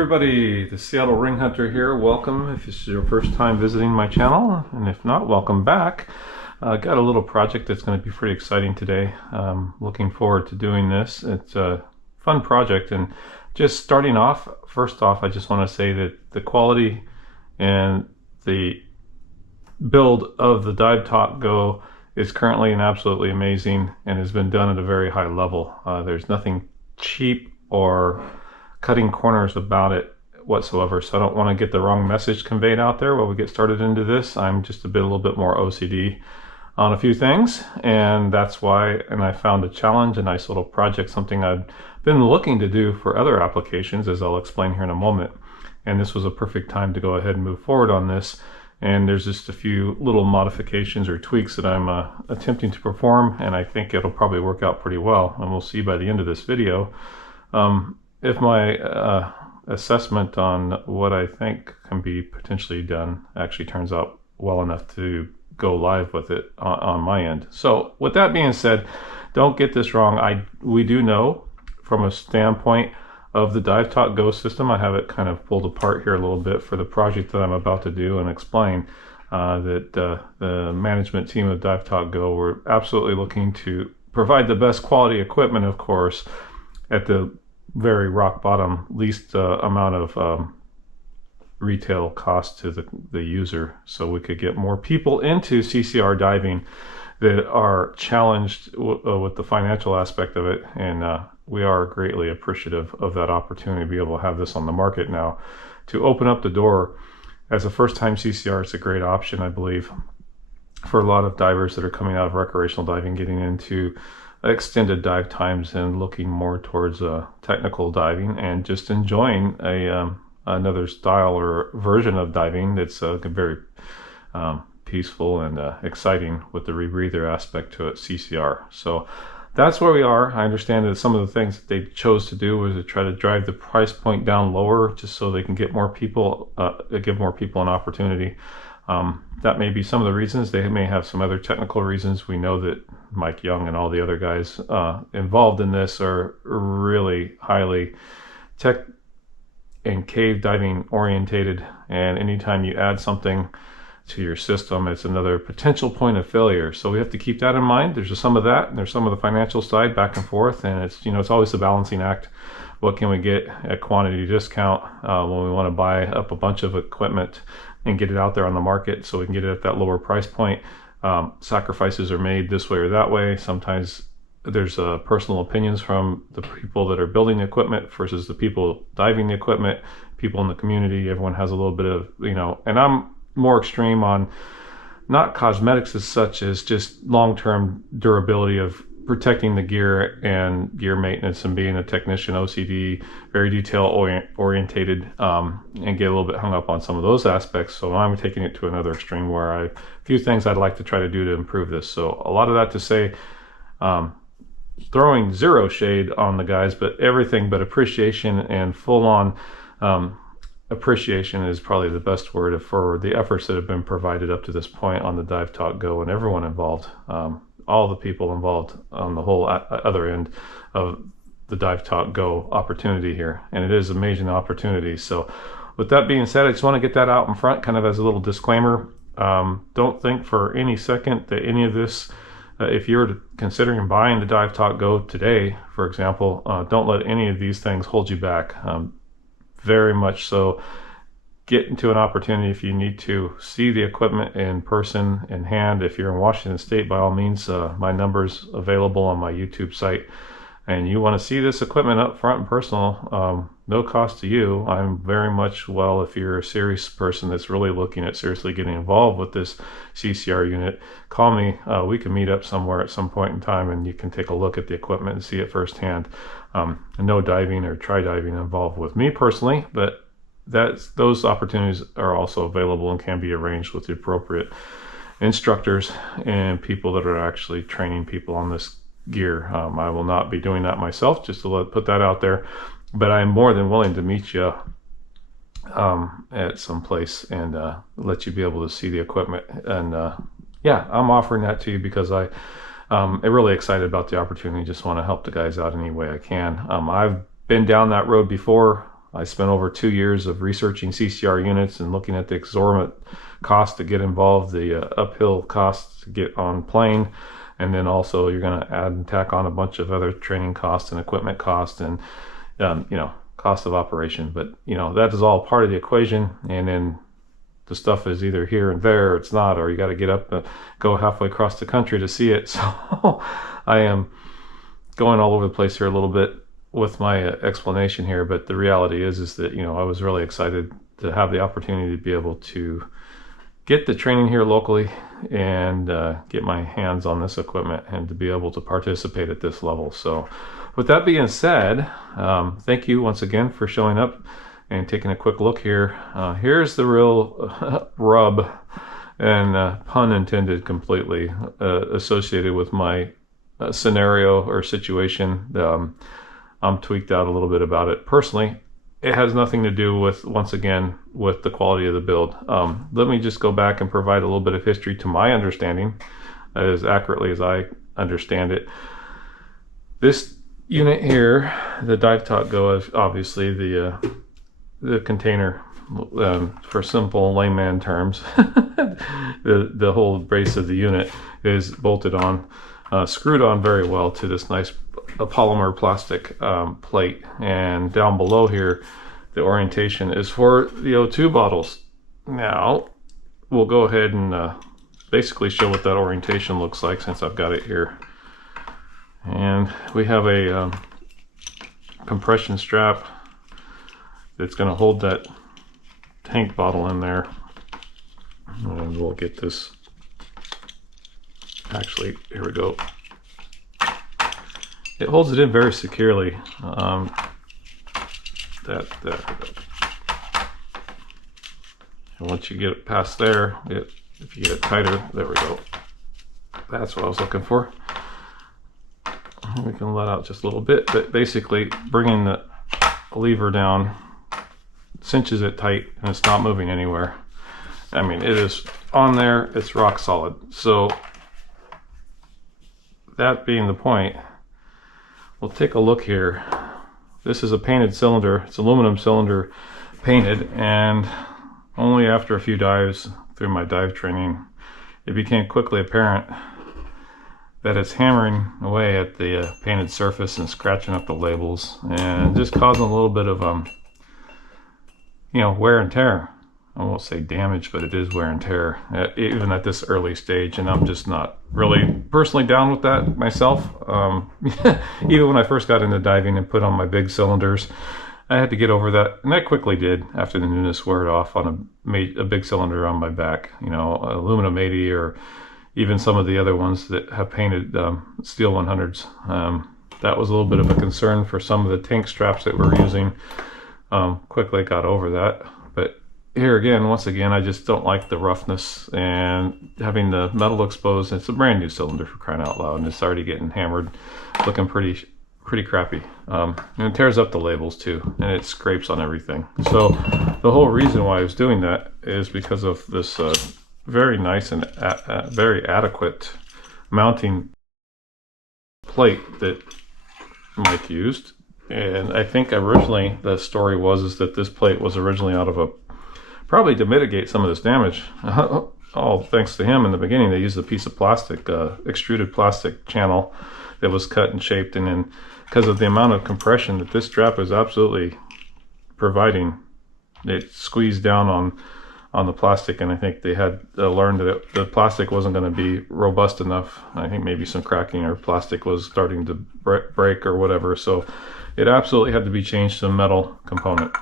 everybody, the Seattle Ring Hunter here. Welcome if this is your first time visiting my channel, and if not, welcome back. Got a little project that's going to be pretty exciting today. Looking forward to doing this. It's a fun project, and just starting off, first off, I just want to say that the quality and the build of the Dive Talk Go is currently absolutely amazing and has been done at a very high level. There's nothing cheap or cutting corners about it whatsoever, so I don't want to get the wrong message conveyed out there while we get started into this. I'm just a little bit more OCD on a few things, and that's why, and I found a challenge, a nice little project, something I've been looking to do for other applications, as I'll explain here in a moment, and this was a perfect time to go ahead and move forward on this. And there's just a few little modifications or tweaks that I'm attempting to perform, and I think it'll probably work out pretty well, and we'll see by the end of this video if my assessment on what I think can be potentially done actually turns out well enough to go live with it on my end. So with that being said, don't get this wrong. We do know from a standpoint of the Dive Talk Go system, I have it kind of pulled apart here a little bit for the project that I'm about to do and explain that the management team of Dive Talk Go were absolutely looking to provide the best quality equipment, of course, at the very rock bottom, least amount of retail cost to the user, so we could get more people into CCR diving that are challenged with the financial aspect of it, and we are greatly appreciative of that opportunity to be able to have this on the market now. To open up the door as a first-time CCR, it's a great option, I believe, for a lot of divers that are coming out of recreational diving, getting into extended dive times and looking more towards technical diving and just enjoying another style or version of diving that's very peaceful and exciting with the rebreather aspect to it, CCR. So that's where we are. I understand that some of the things that they chose to do was to try to drive the price point down lower just so they can get more people, give more people an opportunity. That may be some of the reasons. They may have some other technical reasons. We know that Mike Young and all the other guys involved in this are really highly tech and cave diving orientated, and anytime you add something to your system, it's another potential point of failure. So we have to keep that in mind. There's some of that, and there's some of the financial side back and forth, and it's, you know, it's always a balancing act. What can we get at quantity discount when we want to buy up a bunch of equipment and get it out there on the market so we can get it at that lower price point? Sacrifices are made this way or that way. Sometimes there's personal opinions from the people that are building the equipment versus the people diving the equipment, people in the community. Everyone has a little bit of, you know, and I'm more extreme on not cosmetics as such as just long-term durability of protecting the gear and gear maintenance and being a technician, OCD, very detail orientated, and get a little bit hung up on some of those aspects. So I'm taking it to another extreme where a few things I'd like to try to do to improve this. So a lot of that to say, throwing zero shade on the guys, but everything but appreciation, and full-on appreciation is probably the best word for the efforts that have been provided up to this point on the Dive Talk Go, and everyone involved, all the people involved on the whole other end of the Dive Talk Go opportunity here. And it is an amazing opportunity. So with that being said, I just want to get that out in front kind of as a little disclaimer. Don't think for any second that any of this, if you're considering buying the Dive Talk Go today, for example, don't let any of these things hold you back. Very much so. Get into an opportunity if you need to see the equipment in person, in hand. If you're in Washington State, by all means, my number's available on my YouTube site, and you want to see this equipment up front and personal, no cost to you. I'm very much, well, if you're a serious person that's really looking at seriously getting involved with this CCR unit, call me. We can meet up somewhere at some point in time, and you can take a look at the equipment and see it firsthand. No diving or tri-diving involved with me personally, but those opportunities are also available and can be arranged with the appropriate instructors and people that are actually training people on this gear. I will not be doing that myself, just to put that out there, but I'm more than willing to meet you at some place and let you be able to see the equipment. And yeah, I'm offering that to you because I'm really excited about the opportunity. Just want to help the guys out any way I can. I've been down that road before. I spent over 2 years of researching CCR units and looking at the exorbitant cost to get involved, the uphill costs to get on plane, and then also you're going to add and tack on a bunch of other training costs and equipment costs and cost of operation. But that is all part of the equation, and then the stuff is either here and there, or it's not, or you got to get up, go halfway across the country to see it. So I am going all over the place here a little bit with my explanation here, but the reality is that I was really excited to have the opportunity to be able to get the training here locally and get my hands on this equipment and to be able to participate at this level. So with that being said, thank you once again for showing up and taking a quick look here. Here's the real rub, and pun intended completely, associated with my scenario or situation. I'm tweaked out a little bit about it. Personally, it has nothing to do with, once again, with the quality of the build. Let me just go back and provide a little bit of history to my understanding, as accurately as I understand it. This unit here, the dive top go, obviously the container, for simple layman terms, the whole base of the unit is bolted on, screwed on very well to this nice polymer plastic plate, and down below here the orientation is for the O2 bottles. Now we'll go ahead and basically show what that orientation looks like, since I've got it here. And we have a compression strap that's going to hold that tank bottle in there, and we'll get this, actually, here we go. It holds it in very securely. There we go. And once you get it past there, if you get it tighter, there we go. That's what I was looking for. We can let out just a little bit, but basically bringing the lever down cinches it tight, and it's not moving anywhere. I mean, it is on there, it's rock solid. So that being the point, we'll take a look here. This is a painted cylinder. It's aluminum cylinder, painted, and only after a few dives through my dive training, it became quickly apparent that it's hammering away at the painted surface and scratching up the labels, and just causing a little bit of wear and tear. I won't say damage, but it is wear and tear, even at this early stage, and I'm just not really personally down with that myself. Even when I first got into diving and put on my big cylinders, I had to get over that, and I quickly did after the newness wore it off on a big cylinder on my back, aluminum 80, or even some of the other ones that have painted steel 100s. That was a little bit of a concern for some of the tank straps that we're using. Quickly got over that, but here again, once again, I just don't like the roughness and having the metal exposed. It's a brand new cylinder, for crying out loud, and it's already getting hammered, looking pretty crappy. And it tears up the labels too, and it scrapes on everything. So the whole reason why I was doing that is because of this very nice and very adequate mounting plate that Mike used. And I think originally the story was that this plate was originally out of probably to mitigate some of this damage. All thanks to him in the beginning, they used a piece of plastic, extruded plastic channel that was cut and shaped, and then because of the amount of compression that this strap is absolutely providing, it squeezed down on the plastic, and I think they had learned that the plastic wasn't going to be robust enough. I think maybe some cracking, or plastic was starting to break or whatever, so it absolutely had to be changed to a metal component.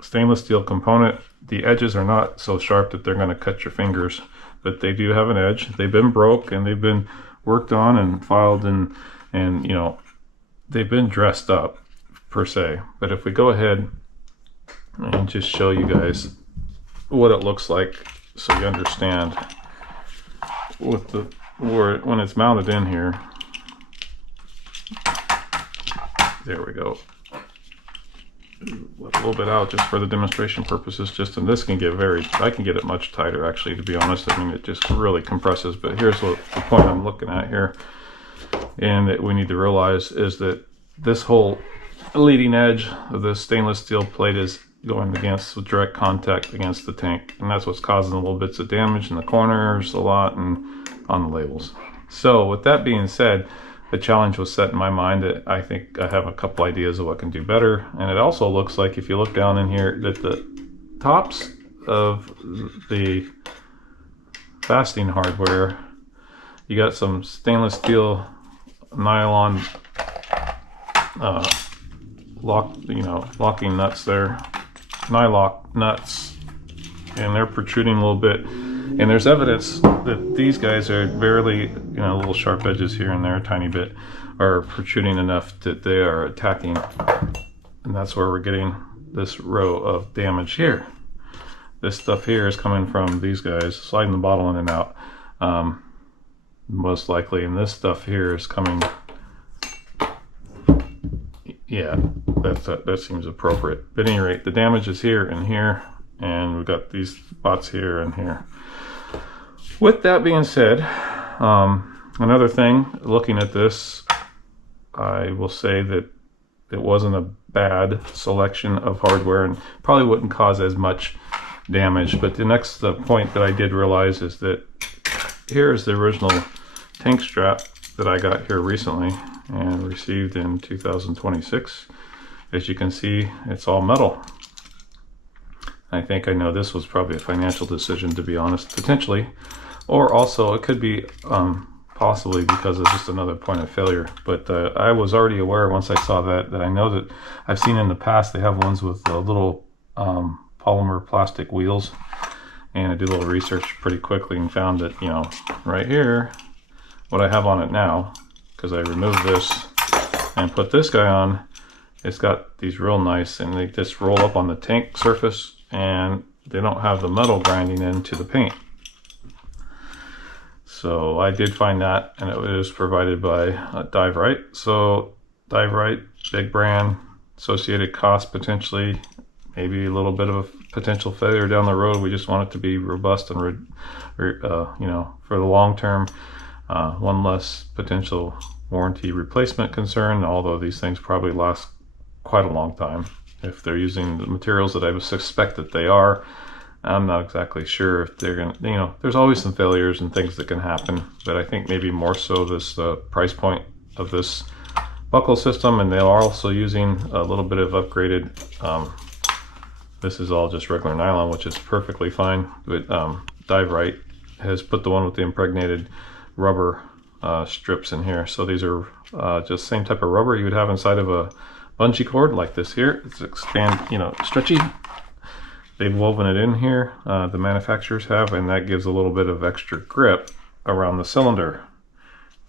Stainless steel component. The edges are not so sharp that they're going to cut your fingers, but they do have an edge. They've been broke, and they've been worked on and filed, and they've been dressed up per se. But if we go ahead and just show you guys what it looks like, so you understand with when it's mounted in here. There we go. Let a little bit out just for the demonstration purposes. And this can get I can get it much tighter, actually, to be honest. I mean, it just really compresses. But here's what the point I'm looking at here, and that we need to realize is that this whole leading edge of the stainless steel plate is going against with direct contact against the tank, and that's what's causing little bits of damage in the corners a lot and on the labels. So with that being said, the challenge was set in my mind that I think I have a couple ideas of what can do better. And it also looks like if you look down in here that the tops of the fastening hardware, you got some stainless steel nylon locking nuts there, nylock nuts, and they're protruding a little bit. And there's evidence that these guys are barely, little sharp edges here and there, a tiny bit, are protruding enough that they are attacking. And that's where we're getting this row of damage here. This stuff here is coming from these guys sliding the bottle in and out, most likely. And this stuff here is coming, yeah, that seems appropriate. But at any rate, the damage is here and here, and we've got these spots here and here. With that being said, another thing, looking at this, I will say that it wasn't a bad selection of hardware and probably wouldn't cause as much damage. But the next point that I did realize is that here's the original tank strap that I got here recently and received in 2026. As you can see, it's all metal. I think I know this was probably a financial decision, to be honest, potentially. Or also it could be possibly because it's just another point of failure. But I was already aware once I saw that I know that I've seen in the past they have ones with little polymer plastic wheels. And I did a little research pretty quickly and found that, right here, what I have on it now, because I removed this and put this guy on, it's got these real nice, and they just roll up on the tank surface and they don't have the metal grinding into the paint. So I did find that, and it was provided by Dive Right. So Dive Right, big brand, associated cost potentially, maybe a little bit of a potential failure down the road. We just want it to be robust and, for the long term. One less potential warranty replacement concern, although these things probably last quite a long time if they're using the materials that I would suspect that they are. I'm not exactly sure if they're going to, there's always some failures and things that can happen, but I think maybe more so this price point of this buckle system, and they're also using a little bit of upgraded, this is all just regular nylon, which is perfectly fine, but Dive Right has put the one with the impregnated rubber strips in here. So these are just same type of rubber you would have inside of a bungee cord like this here. It's stretchy. They've woven it in here, the manufacturers have, and that gives a little bit of extra grip around the cylinder.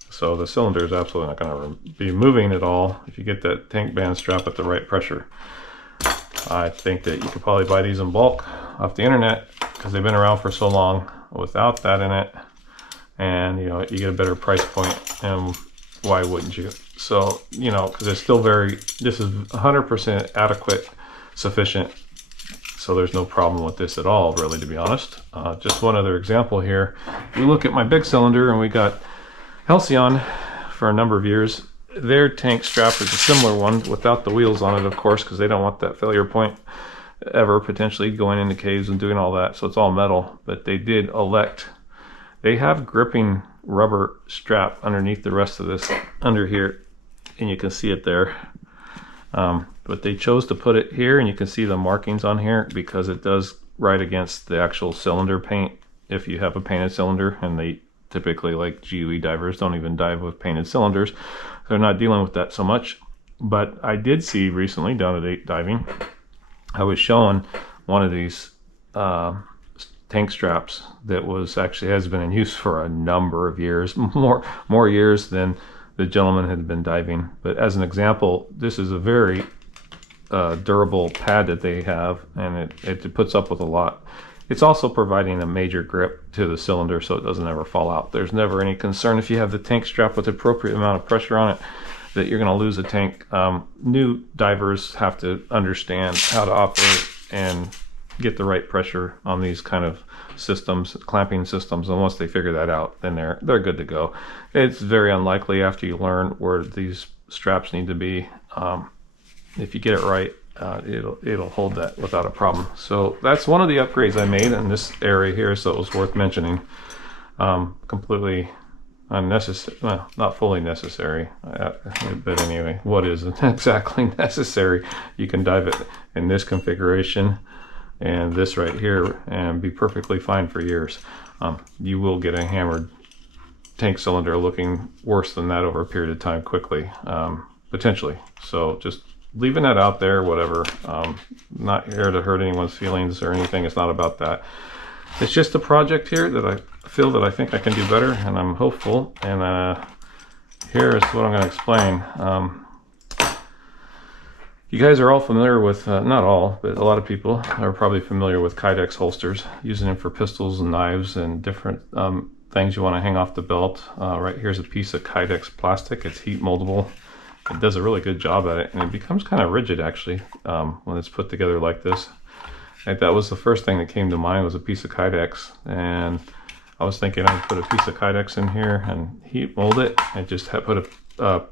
So the cylinder is absolutely not going to be moving at all if you get that tank band strap at the right pressure. I think that you could probably buy these in bulk off the internet because they've been around for so long without that in it, and you get a better price point, and why wouldn't you? So because it's still this is 100% adequate, sufficient. So there's no problem with this at all, really, to be honest. Just one other example here. We look at my big cylinder, and we got Halcyon for a number of years. Their tank strap is a similar one without the wheels on it, of course, because they don't want that failure point ever potentially going into caves and doing all that. So it's all metal, but they did elect. They have gripping rubber strap underneath the rest of this under here, and you can see it there. But they chose to put it here, and you can see the markings on here because it does right against the actual cylinder paint if you have a painted cylinder, and they typically, like GUE divers, don't even dive with painted cylinders. They're not dealing with that so much. But I did see recently down at 8 Diving, I was showing one of these tank straps that has been in use for a number of years, more years than the gentleman had been diving. But as an example, this is a very durable pad that they have, and it puts up with a lot. It's also providing a major grip to the cylinder so it doesn't ever fall out. There's never any concern if you have the tank strap with the appropriate amount of pressure on it that you're going to lose a tank. New divers have to understand how to operate and get the right pressure on these kind of systems, clamping systems, and once they figure that out, then they're good to go. It's very unlikely after you learn where these straps need to be if you get it right, it'll hold that without a problem. So that's one of the upgrades I made in this area here, so it was worth mentioning. Completely unnecessary, well, not fully necessary, but anyway, what isn't exactly necessary. You can dive it in this configuration and this right here and be perfectly fine for years. You will get a hammered tank cylinder looking worse than that over a period of time quickly, potentially. So just leaving that out there, whatever. Not here to hurt anyone's feelings or anything. It's not about that. It's just a project here that I feel that I think I can do better, and I'm hopeful. And here is what I'm going to explain. You guys are all familiar with, not all, but a lot of people are probably familiar with Kydex holsters, using them for pistols and knives and different things you want to hang off the belt. Right here's a piece of Kydex plastic. It's heat moldable. It does a really good job at it, and it becomes kind of rigid actually when it's put together like this. And that was the first thing that came to mind, was a piece of Kydex, and I was thinking I'd put a piece of Kydex in here and heat mold it and just put a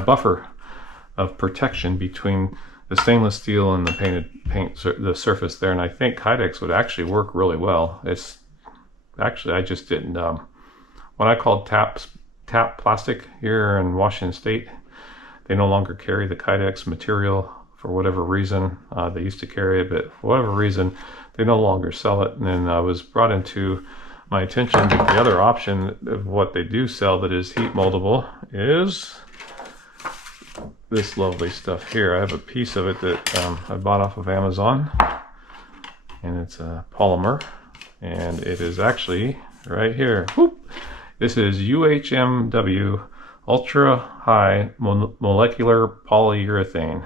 buffer of protection between the stainless steel and the the surface there. And I think Kydex would actually work really well. It's actually, I just didn't, what I called tap plastic here in Washington State, they no longer carry the Kydex material for whatever reason. They used to carry it, but for whatever reason, they no longer sell it. And then I was brought into my attention that the other option of what they do sell that is heat moldable is this lovely stuff here. I have a piece of it that I bought off of Amazon, and it's a polymer, and it is actually right here. Whoop. This is UHMW Ultra High Molecular Polyurethane.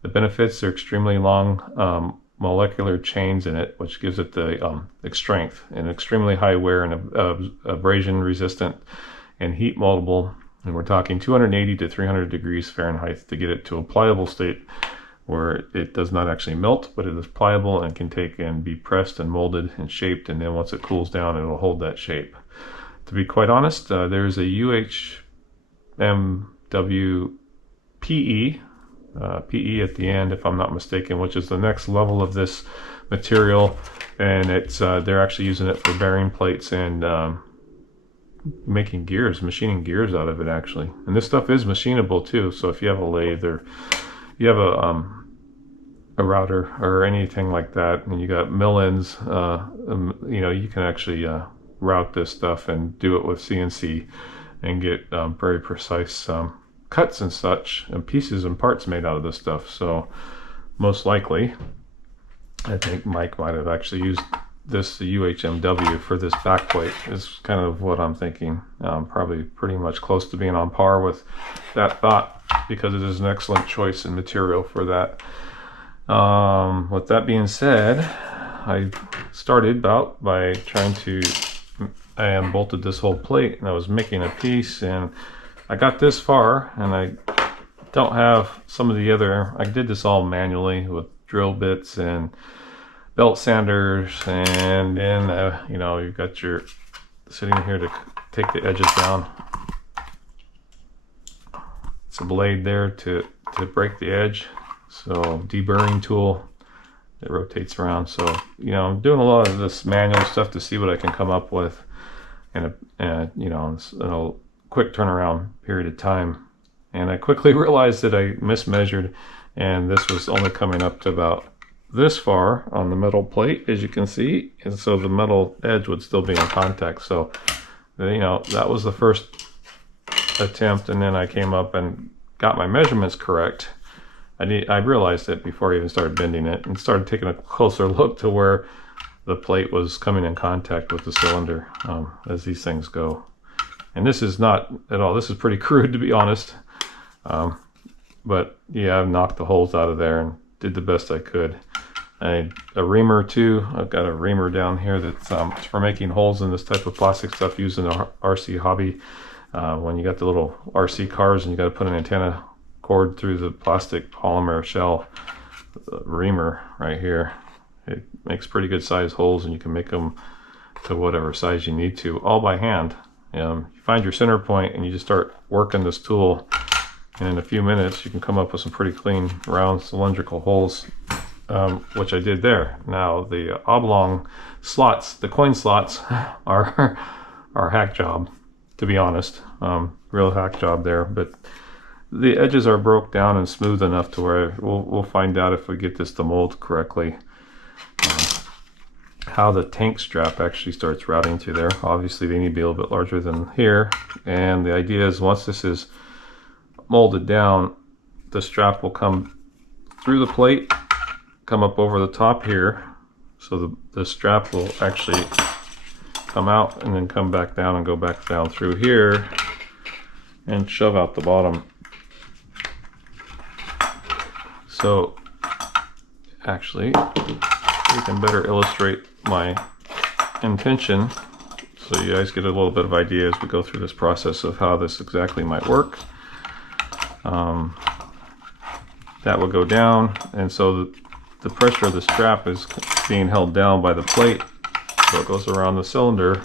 The benefits are extremely long molecular chains in it, which gives it the strength, and extremely high wear and abrasion resistant, and heat moldable. And we're talking 280 to 300 degrees Fahrenheit to get it to a pliable state where it does not actually melt, but it is pliable and can take and be pressed and molded and shaped, and then once it cools down, it'll hold that shape. To be quite honest, there's a UHMW PE at the end, if I'm not mistaken, which is the next level of this material, and it's they're actually using it for bearing plates and making gears, machining gears out of it actually. And this stuff is machinable too, so if you have a lathe or you have a router or anything like that, and you got mill ends, you know, you can actually route this stuff and do it with CNC and get very precise cuts and such, and pieces and parts made out of this stuff. So most likely, I think Mike might have actually used this, the UHMW, for this back plate is kind of what I'm thinking. Probably pretty much close to being on par with that thought, because it is an excellent choice in material for that. With that being said, I started out by trying to, I bolted this whole plate, and I was making a piece, and I got this far, and I don't have some of the other, I did this all manually with drill bits and belt sanders, and then you know, you've got your sitting here to take the edges down. It's a blade there to break the edge, so deburring tool, it rotates around. So you know, I'm doing a lot of this manual stuff to see what I can come up with in you know, in a quick turnaround period of time. And I quickly realized that I mismeasured, and this was only coming up to about this far on the metal plate, as you can see, and so the metal edge would still be in contact. So you know, that was the first attempt, and then I came up and got my measurements correct. I realized it before I even started bending it, and started taking a closer look to where the plate was coming in contact with the cylinder, as these things go. And this is not at all, this is pretty crude, to be honest, but yeah, I've knocked the holes out of there and did the best I could. A reamer too. I've got a reamer down here that's for making holes in this type of plastic stuff used in the RC hobby. When you got the little RC cars and you got to put an antenna cord through the plastic polymer shell, the reamer right here, it makes pretty good size holes, and you can make them to whatever size you need to, all by hand. You find your center point and you just start working this tool And in a few minutes, you can come up with some pretty clean, round cylindrical holes, which I did there. Now, the oblong slots, the coin slots, are hack job, to be honest. Real hack job there, but the edges are broke down and smooth enough to where we'll find out if we get this to mold correctly. How the tank strap actually starts routing through there. Obviously, they need to be a little bit larger than here. And the idea is once this is molded down, the strap will come through the plate, come up over the top here. So the strap will actually come out and then come back down and go back down through here and shove out the bottom. So actually, we can better illustrate my intention so you guys get a little bit of idea as we go through this process of how this exactly might work. That will go down, and so the pressure of the strap is being held down by the plate, so it goes around the cylinder,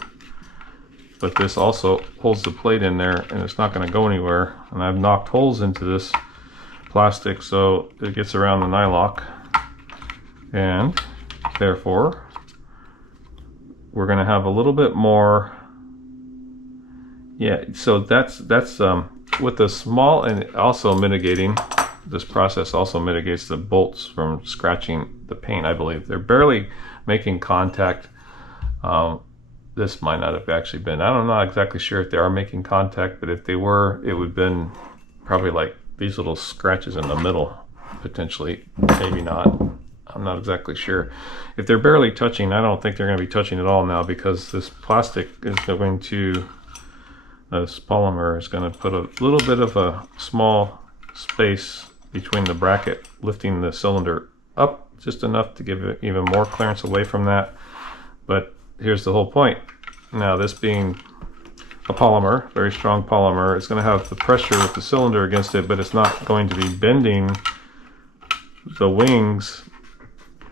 but this also holds the plate in there and it's not going to go anywhere. And I've knocked holes into this plastic so it gets around the nylock, and therefore we're going to have a little bit more. Yeah, so that's with the small, and also mitigating, this process also mitigates the bolts from scratching the paint. I believe they're barely making contact. This might not have actually been, I'm not exactly sure if they are making contact, but if they were, it would have been probably like these little scratches in the middle, potentially, maybe not. I'm not exactly sure. If they're barely touching, I don't think they're going to be touching at all now, because this plastic is going to, this polymer is going to put a little bit of a small space between the bracket, lifting the cylinder up just enough to give it even more clearance away from that. But here's the whole point. Now, this being a polymer, very strong polymer, it's going to have the pressure with the cylinder against it, but it's not going to be bending the wings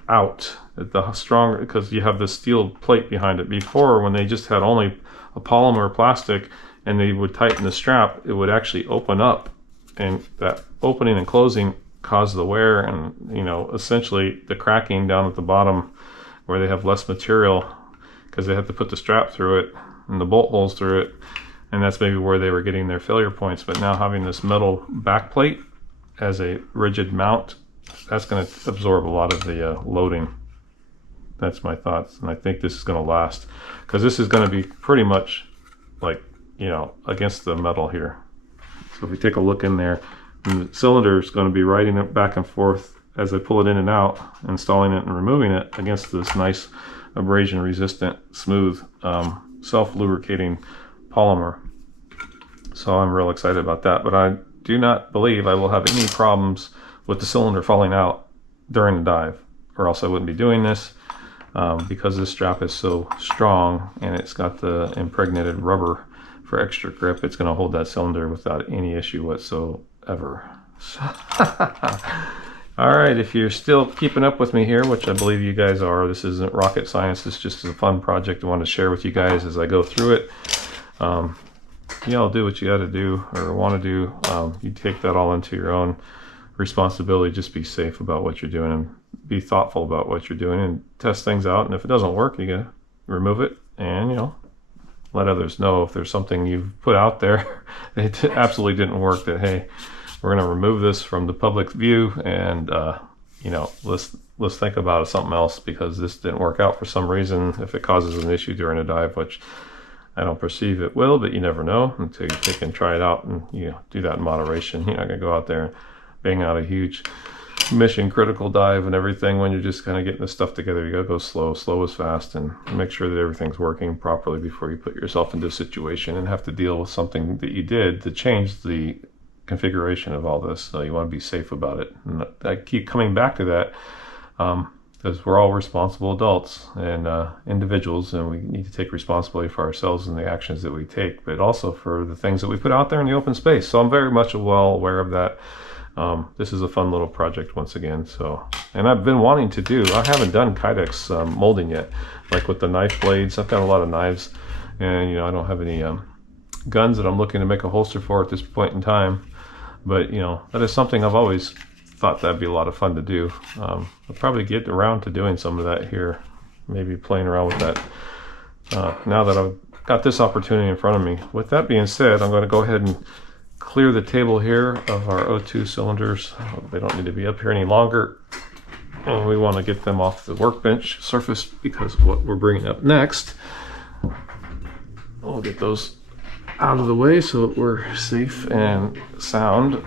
out. The stronger, because you have the steel plate behind it. Before, when they just had only a polymer plastic and they would tighten the strap, it would actually open up, and that opening and closing caused the wear and, you know, essentially the cracking down at the bottom where they have less material because they have to put the strap through it and the bolt holes through it, and that's maybe where they were getting their failure points. But now having this metal back plate as a rigid mount, that's going to absorb a lot of the loading. That's my thoughts, and I think this is going to last, because this is going to be pretty much like, you know, against the metal here. So if we take a look in there, the cylinder is going to be riding it back and forth as I pull it in and out, installing it and removing it against this nice abrasion resistant, smooth, self-lubricating polymer. So I'm real excited about that, but I do not believe I will have any problems with the cylinder falling out during the dive, or else I wouldn't be doing this, because this strap is so strong and it's got the impregnated rubber for extra grip. It's going to hold that cylinder without any issue whatsoever. All right, if you're still keeping up with me here, which I believe you guys are, this isn't rocket science. It's just a fun project I want to share with you guys as I go through it. You know, do what you got to do or want to do. You take that all into your own responsibility. Just be safe about what you're doing and be thoughtful about what you're doing and test things out. And if it doesn't work, you gotta remove it and, you know, let others know if there's something you've put out there that absolutely didn't work, that, hey, we're going to remove this from the public view, and you know, let's think about something else, because this didn't work out for some reason. If it causes an issue during a dive, which I don't perceive it will, but you never know until you take and try it out, and, you know, do that in moderation. You're not going to go out there and bang out a huge mission critical dive and everything when you're just kind of getting this stuff together. You got to go slow. Slow is fast, and make sure that everything's working properly before you put yourself into a situation and have to deal with something that you did to change the configuration of all this. So you want to be safe about it. And I keep coming back to that, because we're all responsible adults and individuals, and we need to take responsibility for ourselves and the actions that we take, but also for the things that we put out there in the open space. So I'm very much well aware of that. This is a fun little project once again. So, and I've been wanting to do, I haven't done Kydex molding yet, like with the knife blades. I've got a lot of knives, and, you know, I don't have any guns that I'm looking to make a holster for at this point in time. But you know, that is something I've always thought that'd be a lot of fun to do. I'll probably get around to doing some of that here, maybe playing around with that now that I've got this opportunity in front of me. With that being said, I'm going to go ahead and clear the table here of our O2 cylinders. They don't need to be up here any longer, and we want to get them off the workbench surface because of what we're bringing up next. We'll get those out of the way so that we're safe and sound.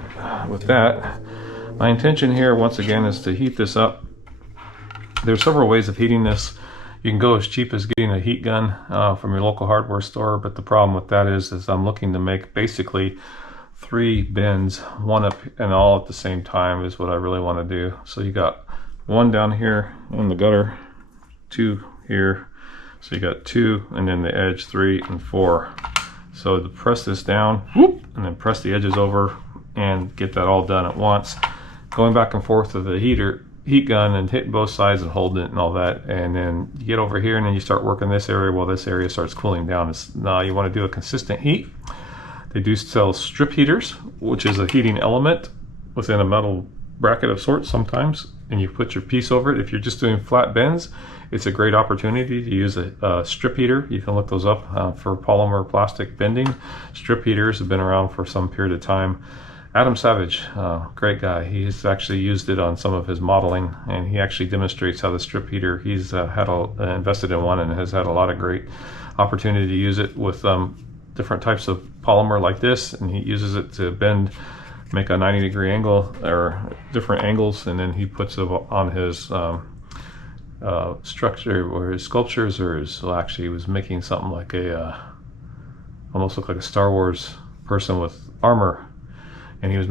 With that, my intention here once again is to heat this up. There's several ways of heating this. You can go as cheap as getting a heat gun from your local hardware store, but the problem with that is I'm looking to make basically 3 bins, one up and all at the same time is what I really want to do. So you got 1 down here in the gutter, 2 here, so you got 2, and then the edge 3 and 4. So to press this down, whoop, and then press the edges over and get that all done at once. Going back and forth with the heat gun and hitting both sides and holding it and all that, and then you get over here and then you start working this area while this area starts cooling down. Now you want to do a consistent heat. They do sell strip heaters, which is a heating element within a metal bracket of sorts sometimes, and you put your piece over it. If you're just doing flat bends, it's a great opportunity to use a strip heater. You can look those up for polymer plastic bending. Strip heaters have been around for some period of time. Adam Savage, great guy. He's actually used it on some of his modeling, and he actually demonstrates how the strip heater, he's invested in one and has had a lot of great opportunity to use it with different types of polymer like this, and he uses it to bend, make a 90-degree angle or different angles, and then he puts it on his structure or his sculptures, or his, well, actually he was making something like almost looked like a Star Wars person with armor. And he was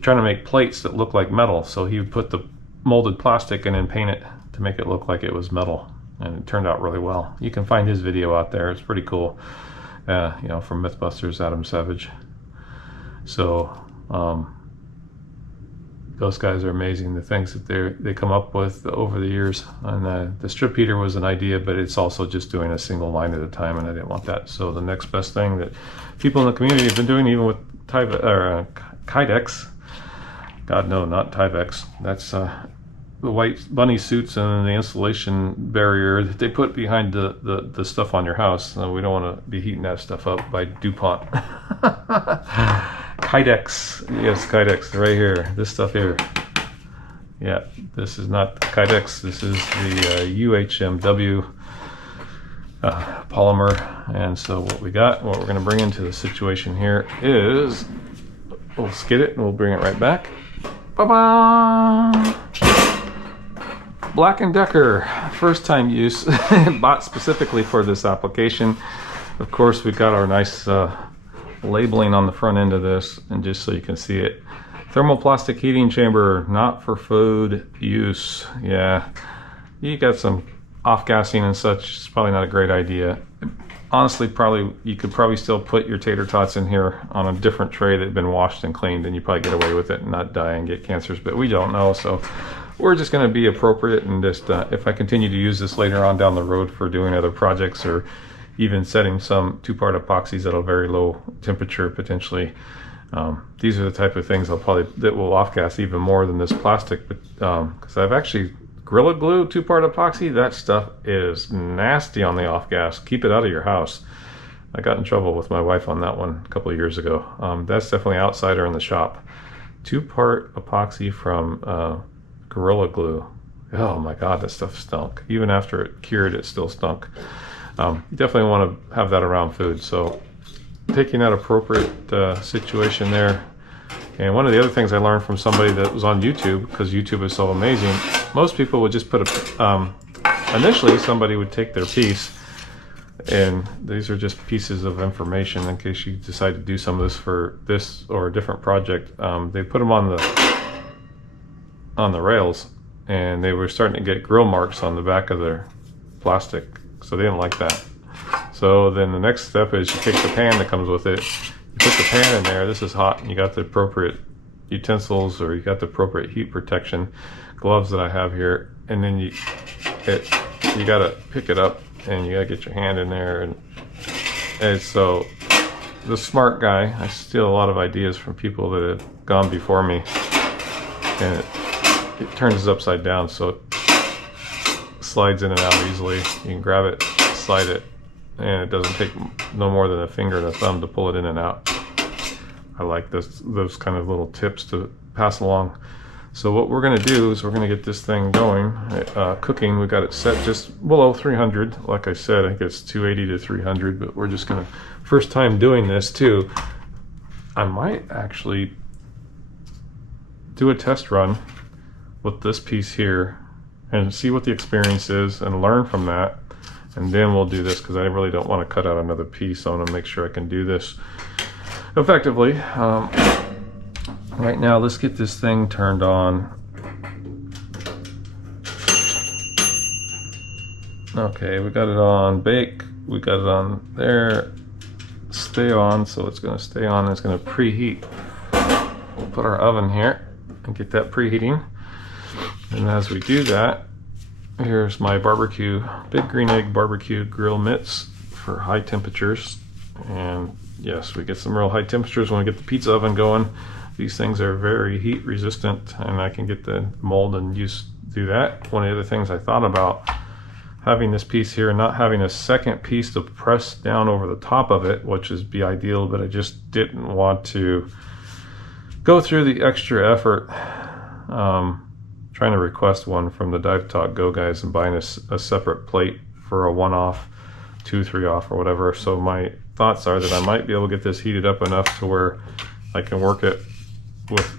trying to make plates that look like metal. So he would put the molded plastic and then paint it to make it look like it was metal. And it turned out really well. You can find his video out there. It's pretty cool. You know, from Mythbusters, Adam Savage. So those guys are amazing. The things that they come up with over the years. And the strip heater was an idea, but it's also just doing a single line at a time, and I didn't want that. So the next best thing that people in the community have been doing, even with Kydex, God no, not Tyvek. That's the white bunny suits and the insulation barrier that they put behind the stuff on your house. We don't want to be heating that stuff up by DuPont. Kydex, yes, Kydex, right here. This stuff here. Yeah, this is not Kydex. This is the UHMW polymer. And so what we're going to bring into the situation here is, we'll skid it and we'll bring it right back. Ba-ba! Black & Decker, first time use, bought specifically for this application. Of course, we've got our nice labeling on the front end of this, and just so you can see it. Thermoplastic heating chamber, not for food use. Yeah, you got some off-gassing and such. It's probably not a great idea. Honestly, you could probably still put your tater tots in here on a different tray that had been washed and cleaned, and you probably get away with it and not die and get cancers, but we don't know. So we're just going to be appropriate, and just if I continue to use this later on down the road for doing other projects, or even setting some 2-part epoxies at a very low temperature potentially, these are the type of things that will off-gas even more than this plastic. But because I've actually Gorilla Glue 2-part epoxy, that stuff is nasty on the off-gas. Keep it out of your house. I got in trouble with my wife on that one a couple of years ago. That's definitely outsider in the shop. 2-part epoxy from Gorilla Glue. Oh my God, that stuff stunk. Even after it cured, it still stunk. You definitely want to have that around food. So taking that appropriate situation there. And one of the other things I learned from somebody that was on YouTube, because YouTube is so amazing, most people would just put initially somebody would take their piece, and these are just pieces of information in case you decide to do some of this for this or a different project. They put them on the rails, and they were starting to get grill marks on the back of their plastic, so they didn't like that. So then the next step is you take the pan that comes with it, you put the pan in there. This is hot, and you got the appropriate utensils, or you got the appropriate heat protection gloves that I have here, and then you gotta pick it up, and you gotta get your hand in there, and so the smart guy. I steal a lot of ideas from people that have gone before me, and it turns it upside down so it slides in and out easily. You can grab it, slide it, and it doesn't take no more than a finger and a thumb to pull it in and out. I like those kind of little tips to pass along. So what we're going to do is we're going to get this thing going, cooking. We got it set just below 300. Like I said, I think it's 280 to 300, but we're just going to, first time doing this too, I might actually do a test run with this piece here and see what the experience is and learn from that. And then we'll do this because I really don't want to cut out another piece. I want to make sure I can do this effectively. Right now, let's get this thing turned on. Okay, we got it on bake. We got it on there. Stay on, so it's going to stay on. It's going to preheat. We'll put our oven here and get that preheating. And as we do that, here's my barbecue, big green egg barbecue grill mitts for high temperatures. And yes, we get some real high temperatures when we get the pizza oven going. These things are very heat resistant, and I can get the mold and do that. One of the other things I thought about, having this piece here and not having a second piece to press down over the top of it, which would be ideal, but I just didn't want to go through the extra effort trying to request one from the Dive Talk Go guys and buying a separate plate for a 1-off, 2-3 off or whatever. So my thoughts are that I might be able to get this heated up enough to where I can work it with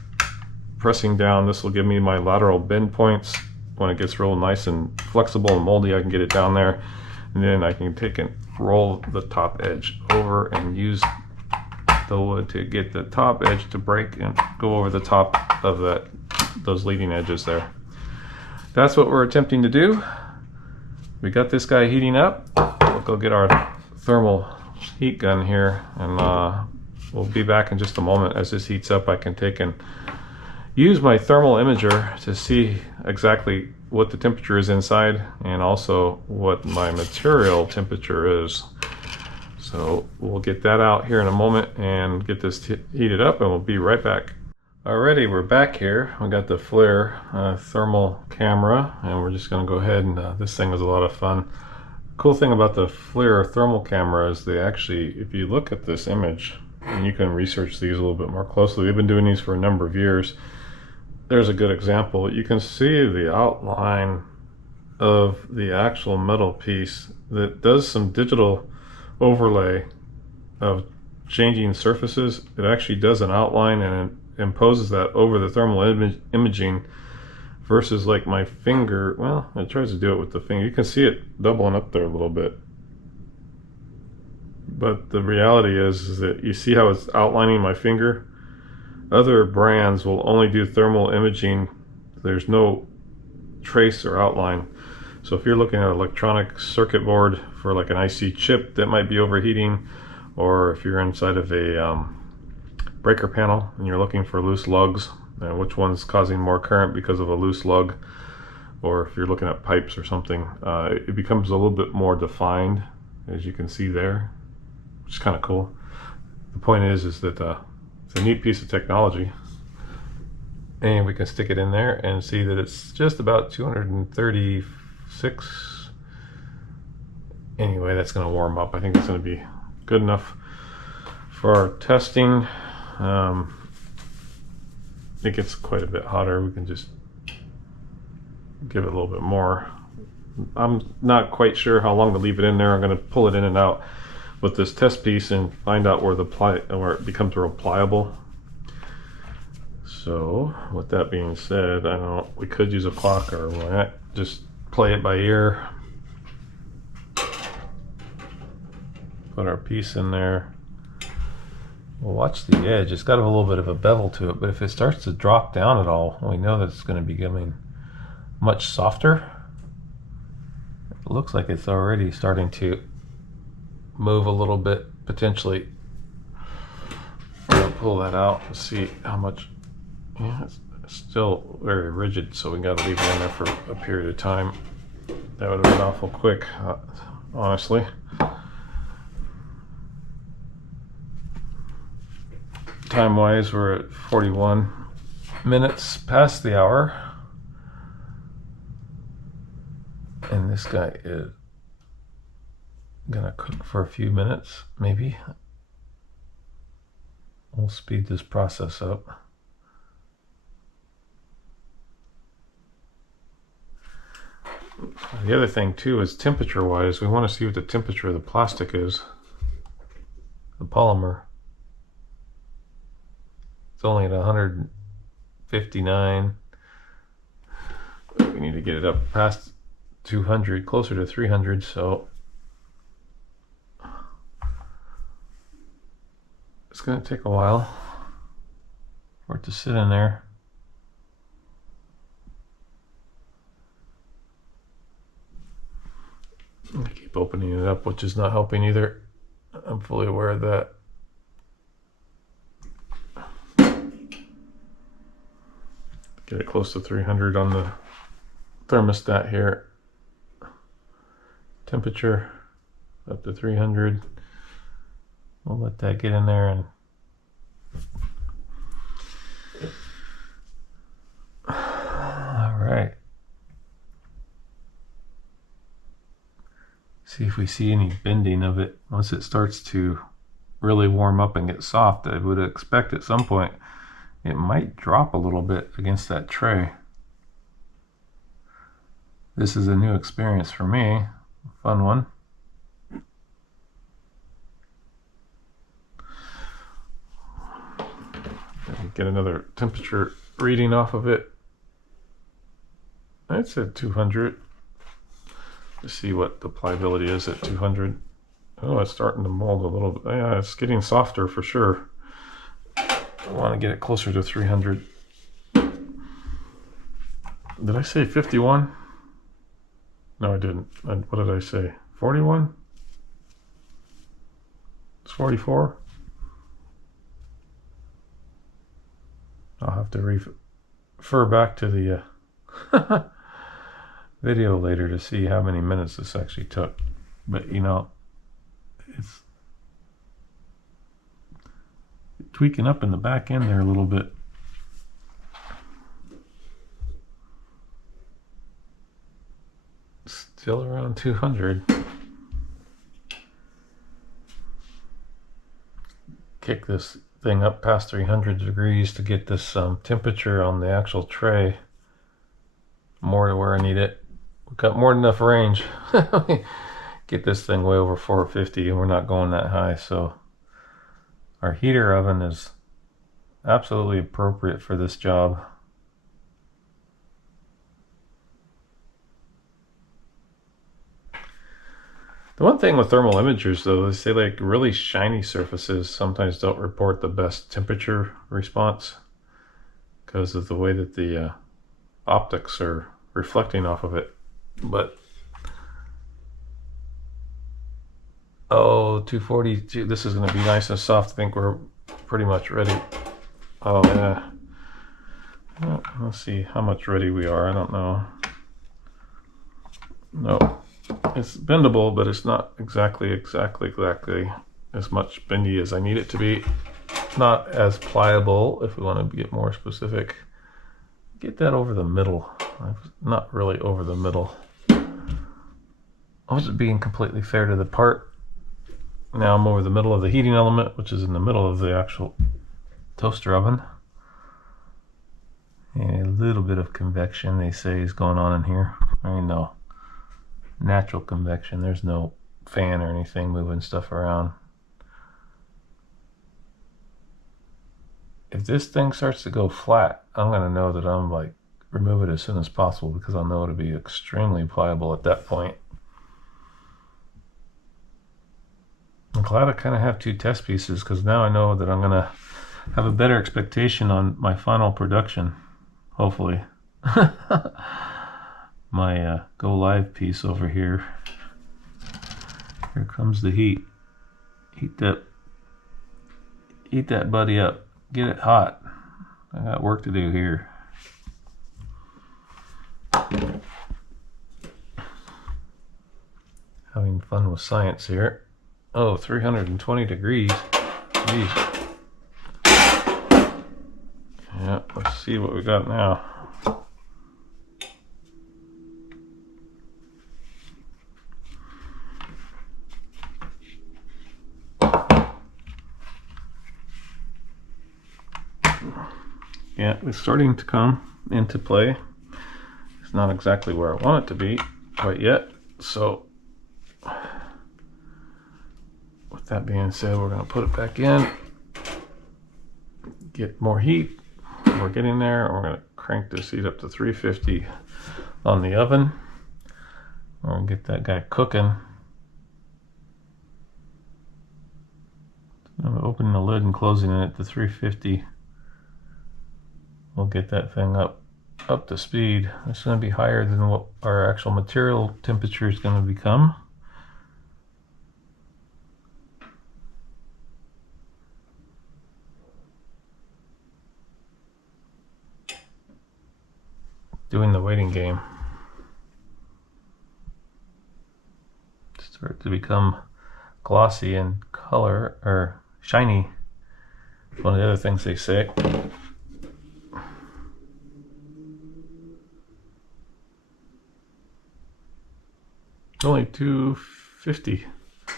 pressing down. This will give me my lateral bend points. When it gets real nice and flexible and moldy, I can get it down there, and then I can take and roll the top edge over and use the wood to get the top edge to break and go over the top of those leading edges there. That's what we're attempting to do. We got this guy heating up. We'll go get our thermal heat gun here, and we'll be back in just a moment. As this heats up, I can take and use my thermal imager to see exactly what the temperature is inside and also what my material temperature is. So we'll get that out here in a moment and get this heated up, and we'll be right back. Alrighty, we're back here. We got the FLIR thermal camera, and we're just going to go ahead and this thing was a lot of fun. Cool thing about the FLIR thermal camera is they actually, if you look at this image, and you can research these a little bit more closely. We've been doing these for a number of years. There's a good example. You can see the outline of the actual metal piece that does some digital overlay of changing surfaces. It actually does an outline and it imposes that over the thermal imaging versus like my finger. Well, it tries to do it with the finger. You can see it doubling up there a little bit. But the reality is that you see how it's outlining my finger? Other brands will only do thermal imaging. There's no trace or outline. So if you're looking at an electronic circuit board for like an IC chip that might be overheating, or if you're inside of a breaker panel and you're looking for loose lugs, which one's causing more current because of a loose lug, or if you're looking at pipes or something, it becomes a little bit more defined, as you can see there, which is kind of cool. The point is that it's a neat piece of technology, and we can stick it in there and see that it's just about 236. Anyway, that's going to warm up. I think it's going to be good enough for our testing. It gets quite a bit hotter. We can just give it a little bit more. I'm not quite sure how long to leave it in there. I'm going to pull it in and out with this test piece and find out where where it becomes real pliable. So with that being said, we could use a clock, or why not just play it by ear. Put our piece in there. We'll watch the edge. It's got a little bit of a bevel to it, but if it starts to drop down at all, we know that it's going to be getting much softer. It looks like it's already starting to move a little bit, potentially. We're going to pull that out and see how much. Yeah, it's still very rigid, so we got to leave it in there for a period of time. That would have been awful quick, honestly. time wise, we're at 41 minutes past the hour. And this guy is gonna cook for a few minutes, maybe. We'll speed this process up. The other thing too is temperature wise, we want to see what the temperature of the plastic is, the polymer. It's only at 159. We need to get it up past 200, closer to 300, so it's going to take a while for it to sit in there. I keep opening it up, which is not helping either. I'm fully aware of that. Get it close to 300 on the thermostat here. Temperature up to 300. We'll let that get in there and all right. See if we see any bending of it. Once it starts to really warm up and get soft, I would expect at some point it might drop a little bit against that tray. This is a new experience for me, fun one. Get another temperature reading off of it. It's at 200. Let's see what the pliability is at 200. Oh, it's starting to mold a little bit. Yeah, it's getting softer for sure. I want to get it closer to 300. Did I say 51? No, I didn't. What did I say? 41? It's 44? I'll have to refer back to the video later to see how many minutes this actually took. But you know, it's tweaking up in the back end there a little bit. Still around 200. Kick this thing up past 300 degrees to get this temperature on the actual tray more to where I need it. We've got more than enough range. Get this thing way over 450 and we're not going that high, so our heater oven is absolutely appropriate for this job. The one thing with thermal imagers though is they like really shiny surfaces sometimes don't report the best temperature response because of the way that the optics are reflecting off of it. But oh, 240, this is going to be nice and soft. I think we're pretty much ready. Oh yeah. Well, let's see how much ready we are. I don't know. No, it's bendable, but it's not exactly as much bendy as I need it to be. Not as pliable, if we want to get more specific. Get that over the middle. Not really over the middle. I was being completely fair to the part. Now I'm over the middle of the heating element, which is in the middle of the actual toaster oven. And a little bit of convection, they say, is going on in here. I mean, no. Natural convection. There's no fan or anything moving stuff around. If this thing starts to go flat, I'm going to know that I'm like, remove it as soon as possible because I'll know it'll be extremely pliable at that point. I'm glad I kind of have two test pieces because now I know that I'm going to have a better expectation on my final production, hopefully. My go live piece over here. Here comes the heat. Heat that buddy up. Get it hot. I got work to do here. Having fun with science here. Oh, 320 degrees. Jeez. Yeah, let's see what we got now. Yeah, it's starting to come into play. It's not exactly where I want it to be quite yet. So with that being said, we're going to put it back in, get more heat. We're getting there. We're going to crank this heat up to 350 on the oven. We're going to get that guy cooking. I'm opening the lid and closing it to 350. We'll get that thing up to speed. It's going to be higher than what our actual material temperature is going to become. Doing the waiting game. Start to become glossy in color, or shiny. One of the other things they say. Only 250.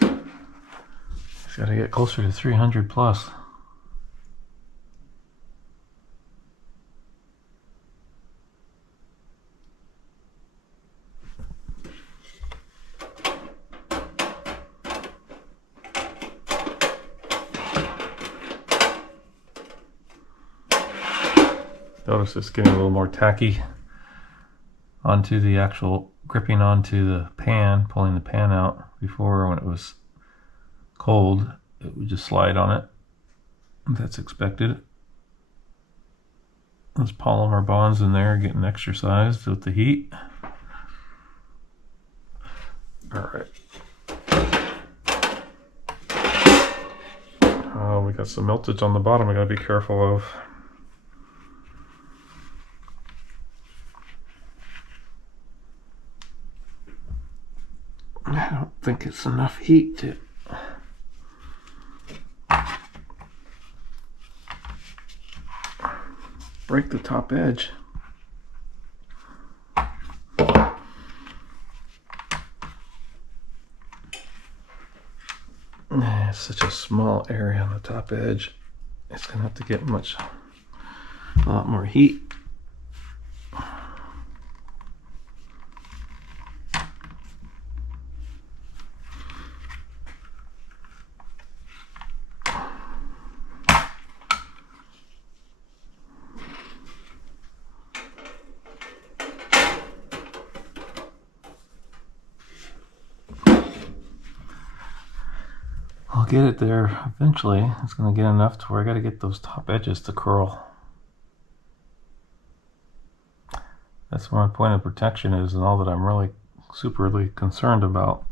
It's got to get closer to 300 plus. Notice it's getting a little more tacky onto the actual gripping onto the pan, pulling the pan out. Before, when it was cold, it would just slide on it. That's expected. Those polymer bonds in there are getting exercised with the heat. All right. Oh, we got some meltage on the bottom we gotta be careful of. I don't think it's enough heat to break the top edge. It's such a small area on the top edge. It's gonna have to get a lot more heat. I'll get it there eventually. It's going to get enough to where I got to get those top edges to curl. That's where my point of protection is, and all that I'm really superly concerned about.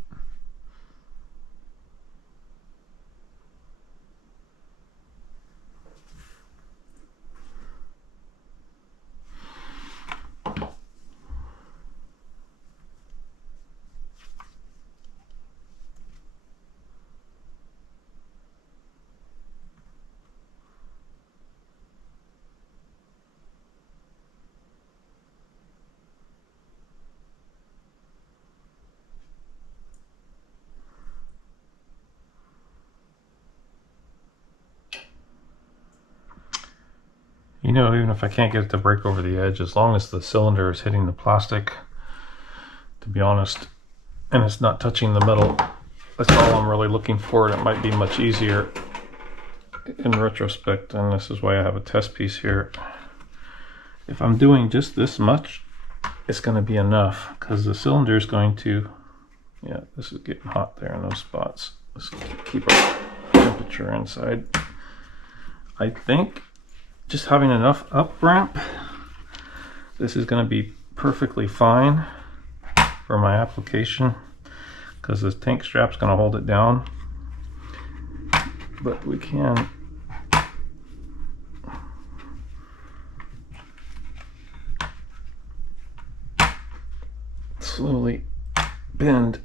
You know, even if I can't get it to break over the edge, as long as the cylinder is hitting the plastic, to be honest, and it's not touching the metal, that's all I'm really looking for. And it might be much easier in retrospect, and this is why I have a test piece here. If I'm doing just this much, it's going to be enough, because the cylinder is going to, yeah, this is getting hot there in those spots. Let's keep our temperature inside. I think just having enough up ramp, this is going to be perfectly fine for my application, because this tank strap's going to hold it down. But we can slowly bend,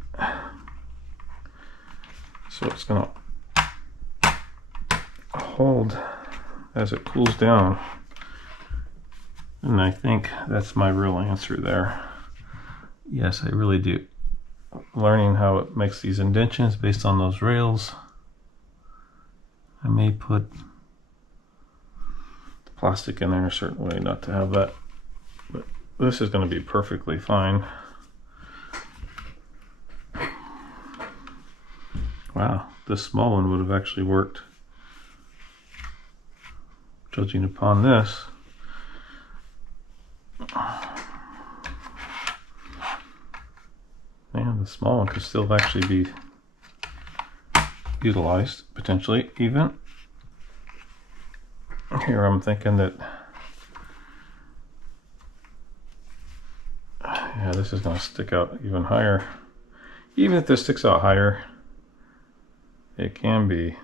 so it's going to hold as it cools down. And I think that's my real answer there. Yes, I really do. Learning how it makes these indentions based on those rails. I may put the plastic in there a certain way not to have that, but this is going to be perfectly fine. Wow, this small one would have actually worked, judging upon this. Man, the small one could still actually be utilized, potentially even. Here I'm thinking that, yeah, this is going to stick out even higher. Even if this sticks out higher, it can be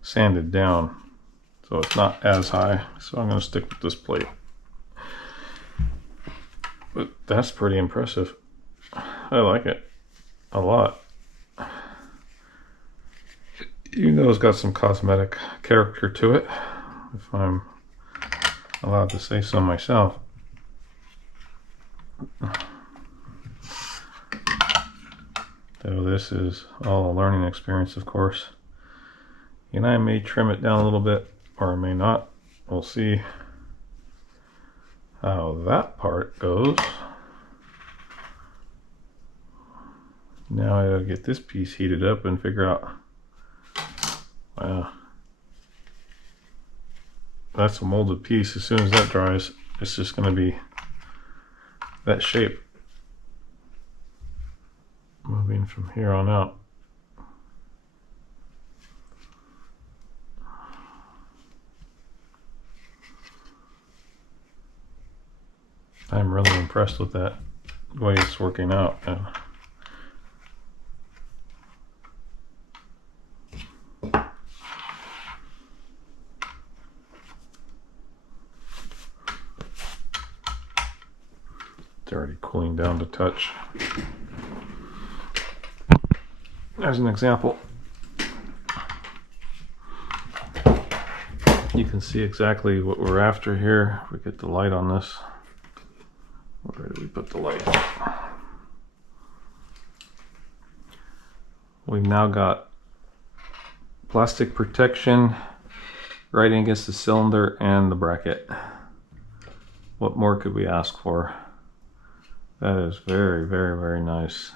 sanded down, so it's not as high. So I'm going to stick with this plate. But that's pretty impressive. I like it a lot. Even though it's got some cosmetic character to it, if I'm allowed to say so myself. Though this is all a learning experience, of course. And I may trim it down a little bit, or I may not. We'll see how that part goes. Now I gotta get this piece heated up and figure out, wow, that's a molded piece. As soon as that dries, it's just gonna be that shape moving from here on out. I'm really impressed with that way it's working out. It's already cooling down to touch. There's an example. You can see exactly what we're after here. If we get the light on this. Where did we put the light? We've now got plastic protection right against the cylinder and the bracket. What more could we ask for? That is very, very, very nice.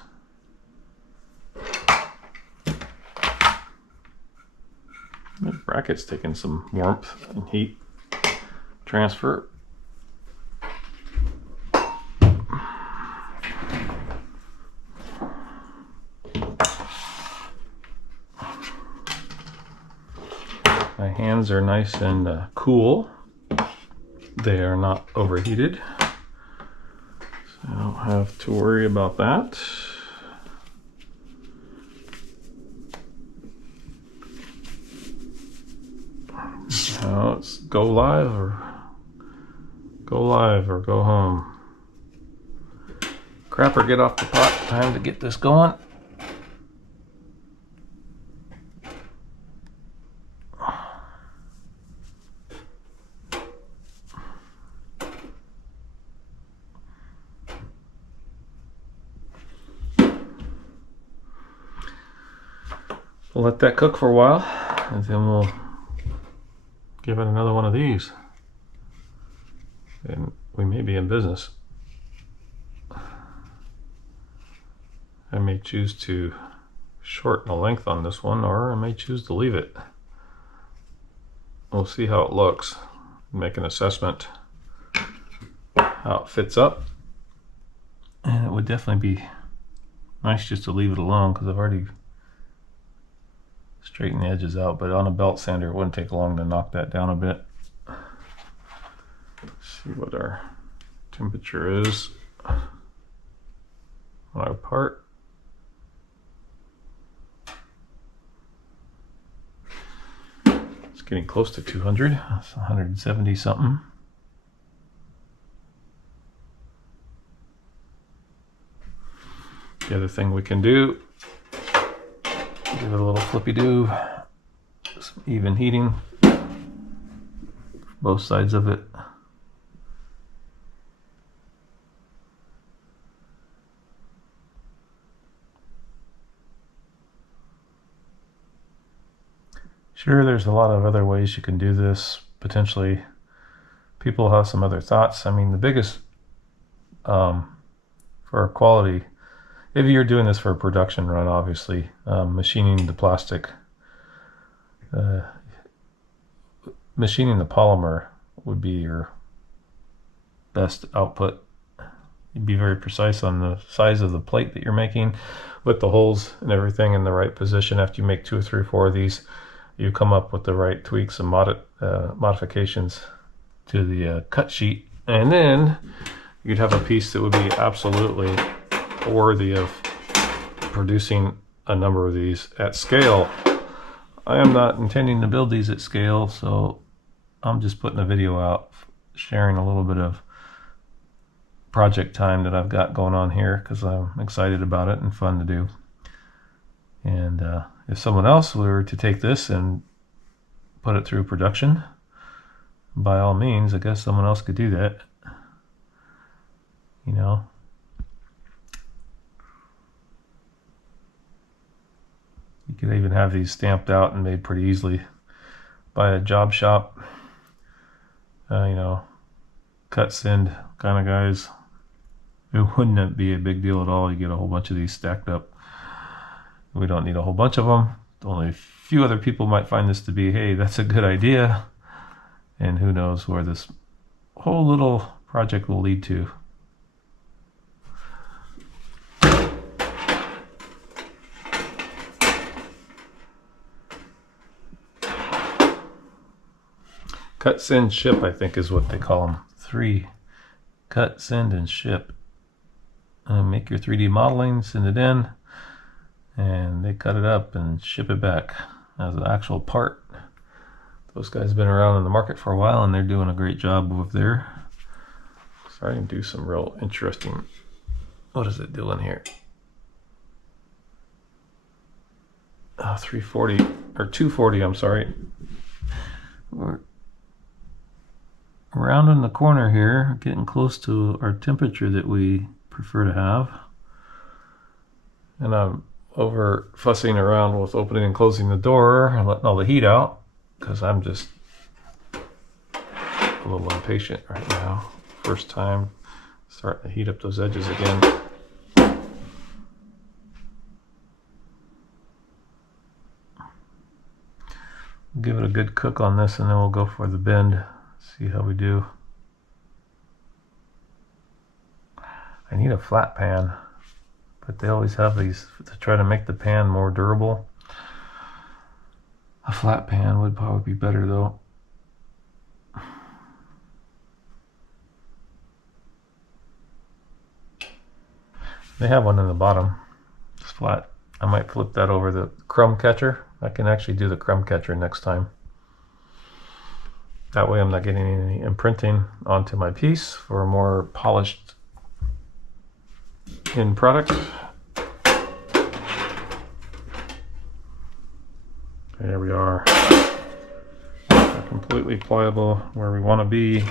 The bracket's taking some warmth and heat transfer. My hands are nice and cool. They are not overheated, so I don't have to worry about that. Now it's go live or go home. Crapper, get off the pot. Time to get this going. We'll let that cook for a while, and then we'll give it another one of these. And we may be in business. I may choose to shorten the length on this one, or I may choose to leave it. We'll see how it looks, make an assessment how it fits up. And it would definitely be nice just to leave it alone, because I've already straighten the edges out, but on a belt sander it wouldn't take long to knock that down a bit. Let's see what our temperature is on our part. It's getting close to 200. It's 170 something. The other thing we can do, give it a little flippy do, some even heating both sides of it. Sure, there's a lot of other ways you can do this. Potentially, people have some other thoughts. I mean, the biggest for quality, if you're doing this for a production run, obviously, machining the plastic, machining the polymer would be your best output. You'd be very precise on the size of the plate that you're making with the holes and everything in the right position. After you make 2 or 3 or 4 of these, you come up with the right tweaks and modifications to the cut sheet, and then you'd have a piece that would be absolutely worthy of producing a number of these at scale. I am not intending to build these at scale, so I'm just putting a video out sharing a little bit of project time that I've got going on here because I'm excited about it and fun to do. And if someone else were to take this and put it through production, by all means, I guess someone else could do that. You know, you could even have these stamped out and made pretty easily by a job shop, you know, cut send kind of guys. It wouldn't be a big deal at all. You get a whole bunch of these stacked up. We don't need a whole bunch of them. Only a few other people might find this to be, hey, that's a good idea. And who knows where this whole little project will lead to. Cut, send, ship, I think is what they call them. 3. Cut, send, and ship. Make your 3D modeling, send it in, and they cut it up and ship it back as an actual part. Those guys have been around in the market for a while, and they're doing a great job over there. Starting to do some real interesting, what is it doing here? 340, or 240, I'm sorry. We're rounding the corner here, getting close to our temperature that we prefer to have. And I'm over fussing around with opening and closing the door and letting all the heat out because I'm just a little impatient right now. First time starting to heat up those edges again. Give it a good cook on this and then we'll go for the bend. See how we do. I need a flat pan, but they always have these to try to make the pan more durable. A flat pan would probably be better though. They have one in the bottom, it's flat. I might flip that over the crumb catcher. I can actually do the crumb catcher next time. That way I'm not getting any imprinting onto my piece for a more polished end product. There we are. Completely pliable where we want to be.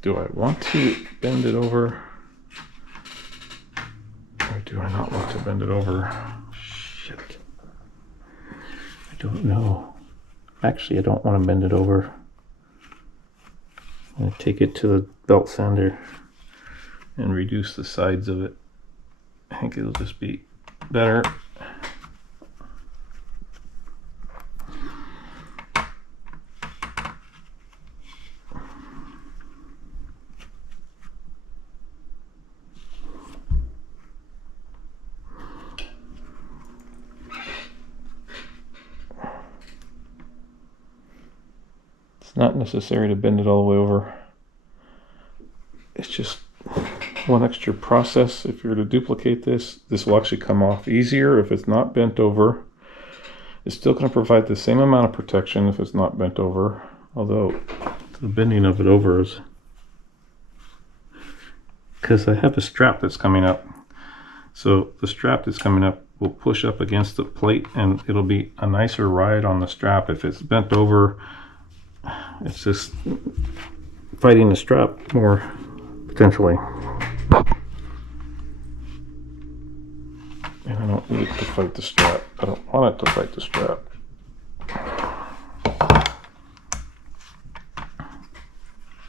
Do I want to bend it over? Or do I not want to bend it over? Shit. I don't know. Actually, I don't want to bend it over. I'm going to take it to the belt sander and reduce the sides of it. I think it'll just be better. It's not necessary to bend it all the way over. It's just one extra process. If you were to duplicate this, this will actually come off easier if it's not bent over. It's still going to provide the same amount of protection if it's not bent over, although the bending of it over is because I have a strap that's coming up. So the strap that's coming up will push up against the plate and it'll be a nicer ride on the strap. If it's bent over, it's just fighting the strap more potentially. And I don't need it to fight the strap. I don't want it to fight the strap.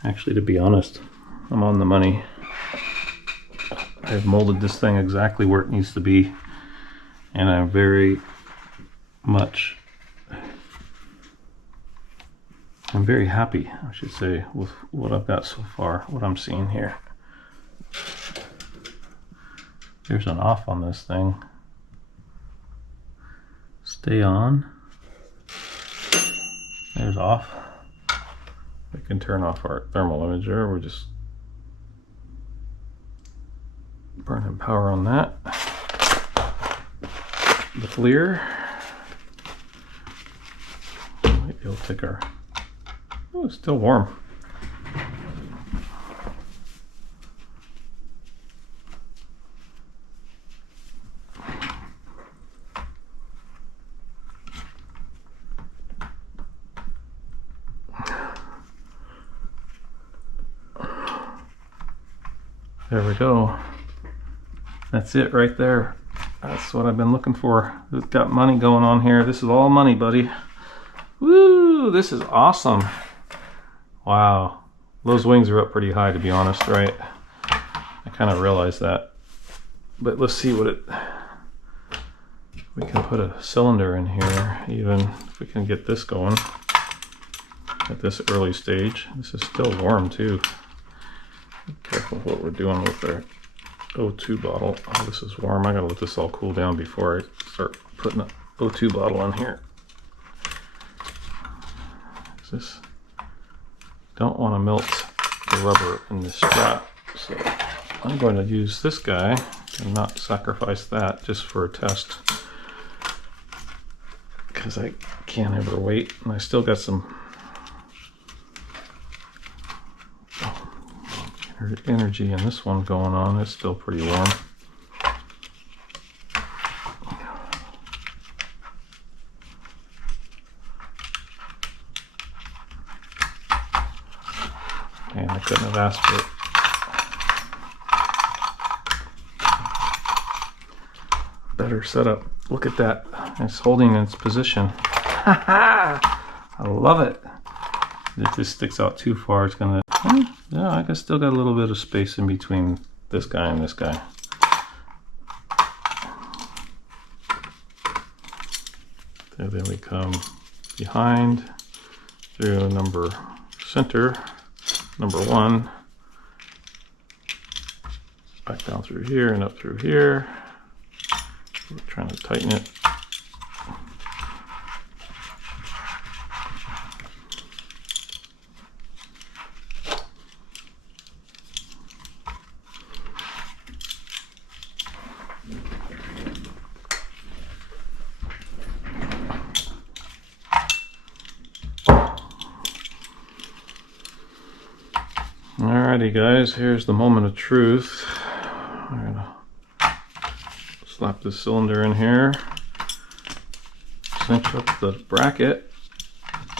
Actually, to be honest, I'm on the money. I've molded this thing exactly where it needs to be, and I'm very happy, I should say, with what I've got so far, what I'm seeing here. There's an off on this thing. Stay on. There's off. We can turn off our thermal imager. We're just burning power on that. The FLIR. Maybe it'll take our... Oh, it's still warm. There we go. That's it right there. That's what I've been looking for. We've got money going on here. This is all money, buddy. Woo! This is awesome. Wow. Those wings are up pretty high, to be honest, right? I kind of realized that. But let's see what it... We can put a cylinder in here, even if we can get this going at this early stage. This is still warm, too. Be careful what we're doing with our O2 bottle. Oh, this is warm. I gotta let this all cool down before I start putting an O2 bottle in here. Don't want to melt the rubber in this strap, so I'm going to use this guy and not sacrifice that just for a test, because I can't ever wait, and I still got some energy in this one going on. It's still pretty warm. And I couldn't have asked for it. Better setup. Look at that. It's holding its position. I love it. If this sticks out too far, it's gonna... Yeah, I still got a little bit of space in between this guy and this guy. And then we come behind through center, number 1, back down through here and up through here. We're trying to tighten it. Alrighty guys, here's the moment of truth. I'm gonna slap this cylinder in here, cinch up the bracket,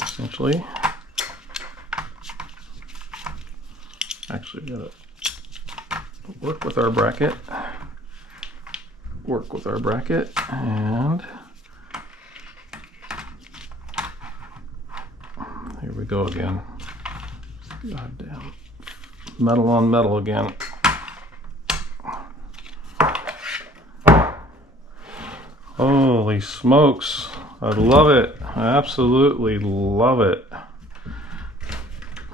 essentially. Actually, we gotta work with our bracket, and here we go again. God damn. Metal on metal again. Holy smokes. I love it. I absolutely love it.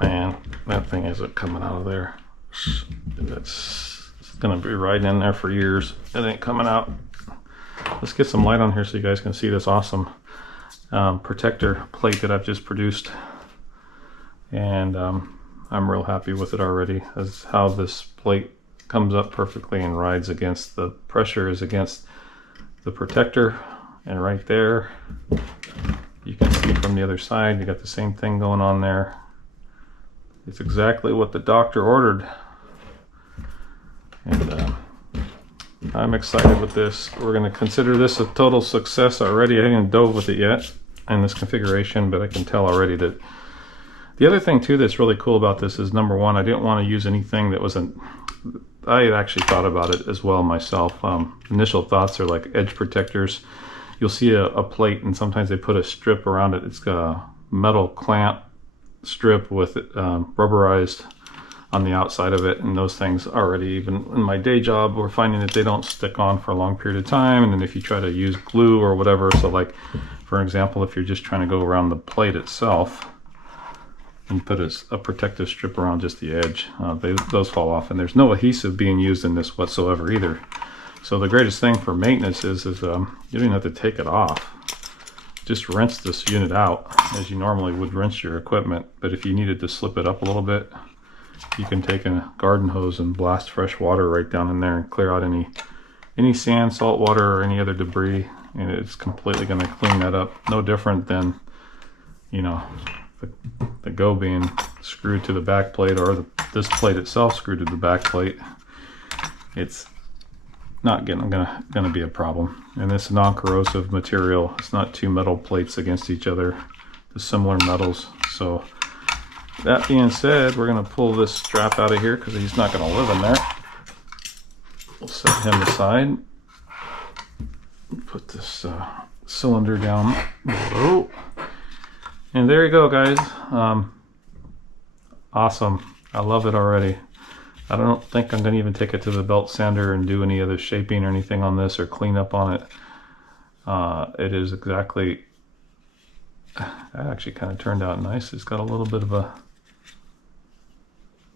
Man, that thing isn't coming out of there. It's gonna be riding in there for years. It ain't coming out. Let's get some light on here so you guys can see this awesome protector plate that I've just produced. And I'm real happy with it already, as how this plate comes up perfectly and rides against the pressure is against the protector, And right there, you can see from the other side, you got the same thing going on there. It's exactly what the doctor ordered. And I'm excited with this. We're going to consider this a total success already. I haven't dove with it yet in this configuration, but I can tell already that the other thing too that's really cool about this is, number one, I didn't want to use anything that wasn't, I had actually thought about it as well myself. Initial thoughts are like edge protectors. You'll see a plate and sometimes they put a strip around it. It's got a metal clamp strip with it rubberized on the outside of it, and those things already, even in my day job, we're finding that they don't stick on for a long period of time. And then if you try to use glue or whatever, so like for example, if you're just trying to go around the plate itself and put a protective strip around just the edge, those fall off, and there's no adhesive being used in this whatsoever either. So the greatest thing for maintenance is you don't even have to take it off. Just rinse this unit out as you normally would rinse your equipment. But if you needed to slip it up a little bit, you can take a garden hose and blast fresh water right down in there and clear out any sand, salt water, or any other debris, and it's completely going to clean that up. No different than, you know, the go being screwed to the back plate, or this plate itself screwed to the back plate. It's not gonna be a problem. And this non-corrosive material, it's not two metal plates against each other, the similar metals. So that being said, we're going to pull this strap out of here because he's not going to live in there. We'll set him aside. Put this cylinder down below. And there you go, guys. Awesome. I love it already. I don't think I'm going to even take it to the belt sander and do any other shaping or anything on this or clean up on it. It is exactly... That actually kind of turned out nice. It's got a little bit of a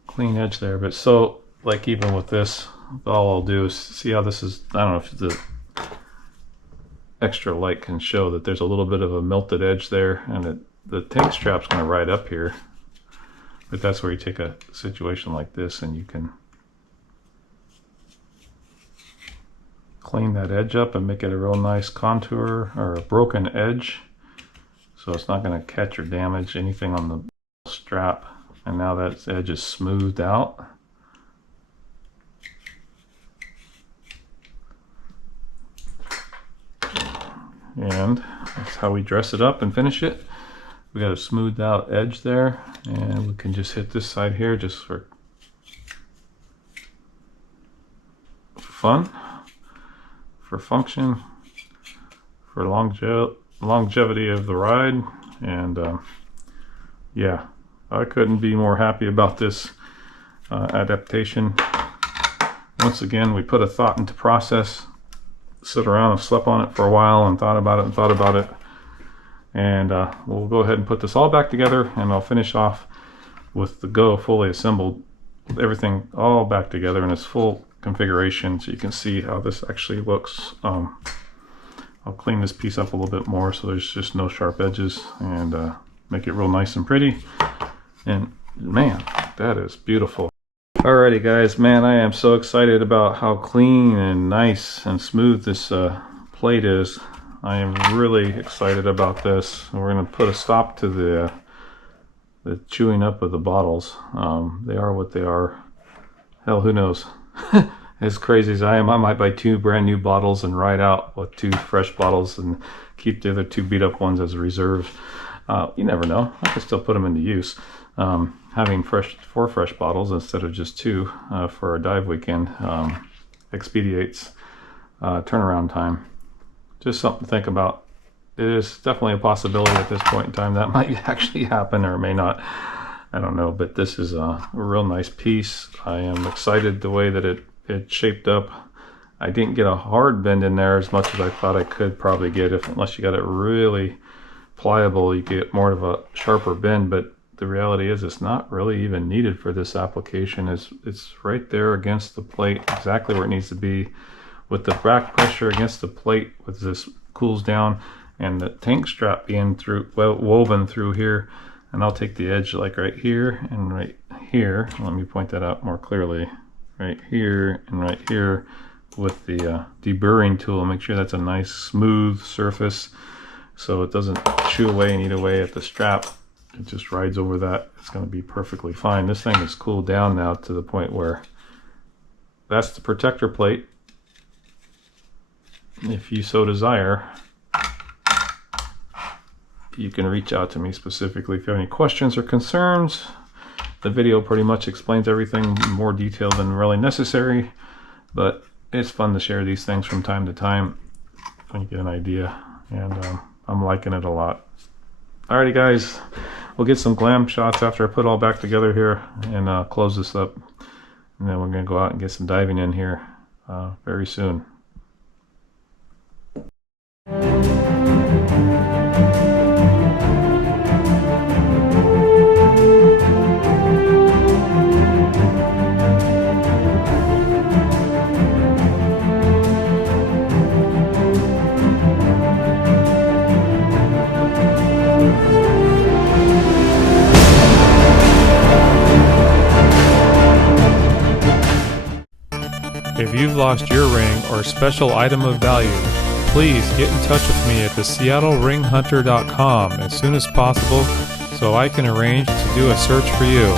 clean edge there, but so like even with this, all I'll do is see how this is. I don't know if the extra light can show that there's a little bit of a melted edge there, and the tank strap's going to ride up here. But that's where you take a situation like this and you can clean that edge up and make it a real nice contour or a broken edge. So it's not going to catch or damage anything on the strap. And now that edge is smoothed out. And that's how we dress it up and finish it. We got a smoothed out edge there, and we can just hit this side here just for fun, for function, for longevity of the ride. And yeah, I couldn't be more happy about this adaptation. Once again, we put a thought into process, sit around and slept on it for a while and thought about it. And we'll go ahead and put this all back together, and I'll finish off with the Go fully assembled, with everything all back together in its full configuration, so you can see how this actually looks. I'll clean this piece up a little bit more so there's just no sharp edges, and make it real nice and pretty. And man, that is beautiful. Alrighty guys, man, I am so excited about how clean and nice and smooth this plate is. I am really excited about this. We're going to put a stop to the chewing up of the bottles. They are what they are. Hell, who knows? As crazy as I am, I might buy 2 brand new bottles and ride out with 2 fresh bottles and keep the other 2 beat up ones as a reserve. You never know. I can still put them into use. Having 4 fresh bottles instead of just 2 for a dive weekend expedites turnaround time. Just something to think about. It is definitely a possibility at this point in time that might actually happen, or it may not. I don't know, but this is a real nice piece. I am excited the way that it shaped up. I didn't get a hard bend in there as much as I thought I could probably get. Unless you got it really pliable, you get more of a sharper bend, but the reality is it's not really even needed for this application. It's right there against the plate, exactly where it needs to be, with the back pressure against the plate as this cools down, and the tank strap being woven through here. And I'll take the edge like right here and right here. Let me point that out more clearly. Right here and right here. with the deburring tool. Make sure that's a nice smooth surface so it doesn't chew away and eat away at the strap. It just rides over that. It's going to be perfectly fine. This thing is cooled down now to the point where that's the protector plate. If you so desire, you can reach out to me specifically if you have any questions or concerns. The video pretty much explains everything in more detail than really necessary, but it's fun to share these things from time to time when you get an idea, and I'm liking it a lot. Alrighty guys, we'll get some glam shots after I put it all back together here and close this up, and then we're going to go out and get some diving in here very soon. If you've lost your ring or special item of value, please get in touch with me at theseattleringhunter.com as soon as possible so I can arrange to do a search for you.